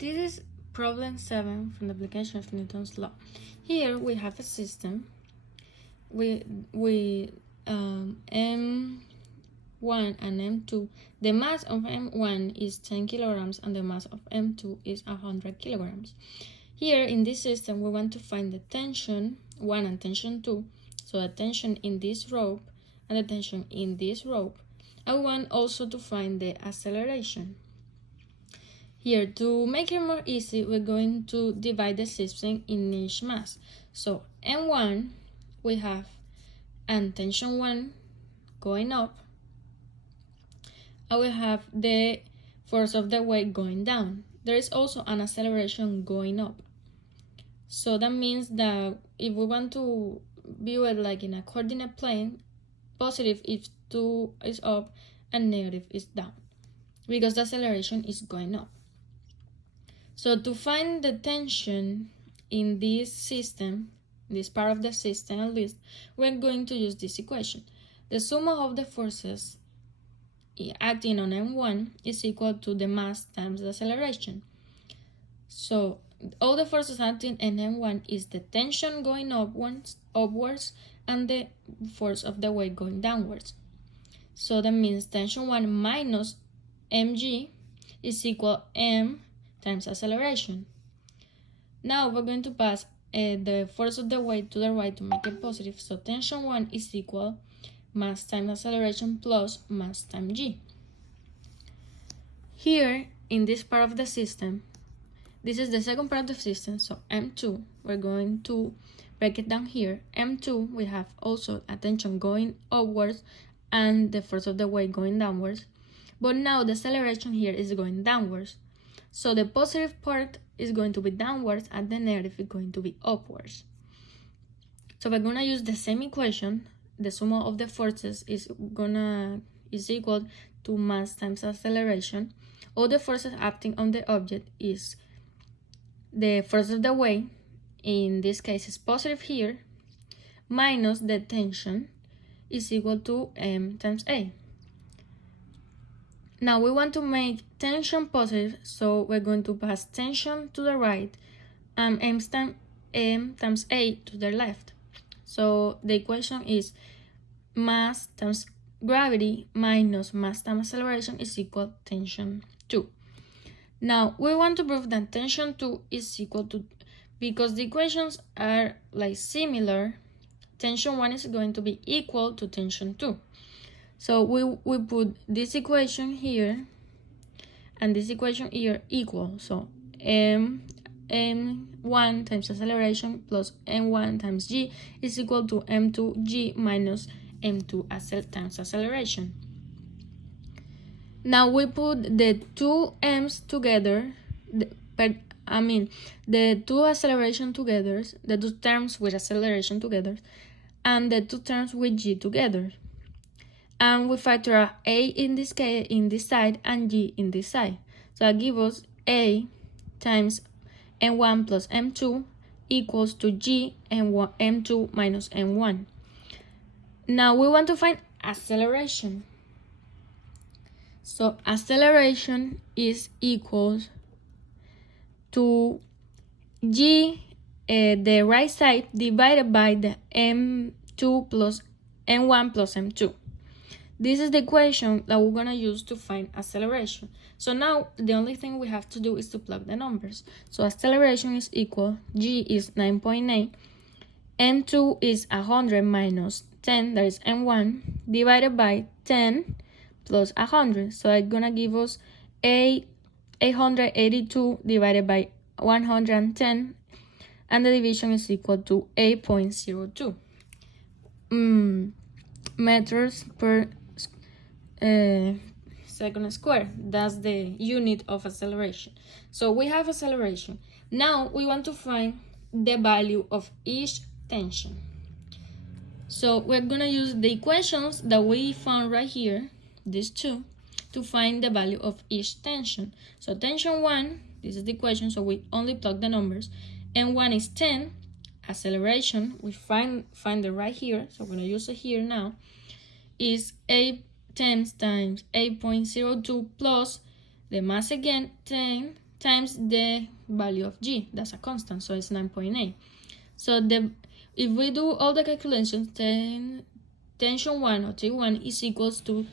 This is problem 7 from the application of Newton's law. Here we have a system with M1 and M2. The mass of M1 is 10 kilograms and the mass of M2 is 100 kilograms. Here in this system we want to find the tension 1 and tension 2, so the tension in this rope and the tension in this rope. I want also to find the acceleration. Here, to make it more easy, we're going to divide the system in each mass. So M1, we have and tension 1 going up, and we have the force of the weight going down. There is also an acceleration going up. So that means that if we want to view it like in a coordinate plane, positive is 2 is up and negative is down, because the acceleration is going up. So to find the tension in this system, this part of the system at least, we're going to use this equation. The sum of the forces acting on M1 is equal to the mass times the acceleration. So all the forces acting on M1 is the tension going upwards and the force of the weight going downwards. So that means tension 1 minus mg is equal m times acceleration. Now we're going to pass the force of the weight to the right to make it positive. So tension 1 is equal mass times acceleration plus mass times g. Here in this part of the system, this is the second part of the system, so M2, we're going to break it down here. M2, we have also a tension going upwards and the force of the weight going downwards. But now the acceleration here is going downwards. So the positive part is going to be downwards and the negative is going to be upwards. So we're gonna use the same equation. The sum of the forces is equal to mass times acceleration. All the forces acting on the object is the force of the weight, in this case is positive here, minus the tension is equal to m times a. Now we want to make tension positive, so we're going to pass tension to the right and m times a to the left. So the equation is mass times gravity minus mass times acceleration is equal tension 2. Now we want to prove that tension 2 is equal to, because the equations are like similar, tension 1 is going to be equal to tension 2. So we put this equation here and this equation here equal. So m1 times acceleration plus m1 times g is equal to m2g minus m2 times acceleration. Now we put the two m's together, the two acceleration together, the two terms with acceleration together, and the two terms with g together. And we factor out a in this case in this side and g in this side. So that gives us a times m1 plus m2 equals to g and m2 minus m1. Now we want to find acceleration. So acceleration is equal to g, the right side, divided by the m2 plus m1 plus m2. This is the equation that we're going to use to find acceleration. So now the only thing we have to do is to plug the numbers. So acceleration is equal, g is 9.8, m2 is 100 minus 10, that is m1, divided by 10 plus 100. So it's going to give us 882 divided by 110, and the division is equal to 8.02 meters per second square. That's the unit of acceleration. So we have acceleration. Now we want to find the value of each tension. So we're gonna use the equations that we found right here, these two, to find the value of each tension. So tension 1, this is the equation, so we only plug the numbers. M1 is 10, acceleration, we find it right here, so we're gonna use it here now, is 8 times 8.02 plus the mass again, 10 times the value of G. That's a constant, so it's 9.8. So if we do all the calculations, then tension 1 or T1 is equals to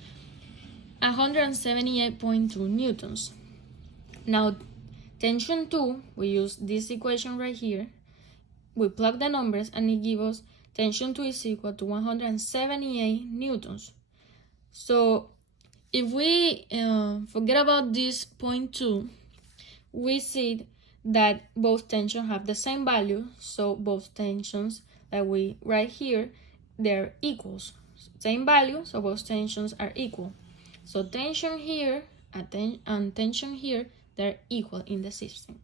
178.2 newtons. Now, tension 2, we use this equation right here. We plug the numbers and it gives us tension 2 is equal to 178 newtons. So if we forget about this point 2, we see that both tensions have the same value, so both tensions that we write here, they're equals. Same value, so both tensions are equal. So tension here and tension here, they're equal in the system.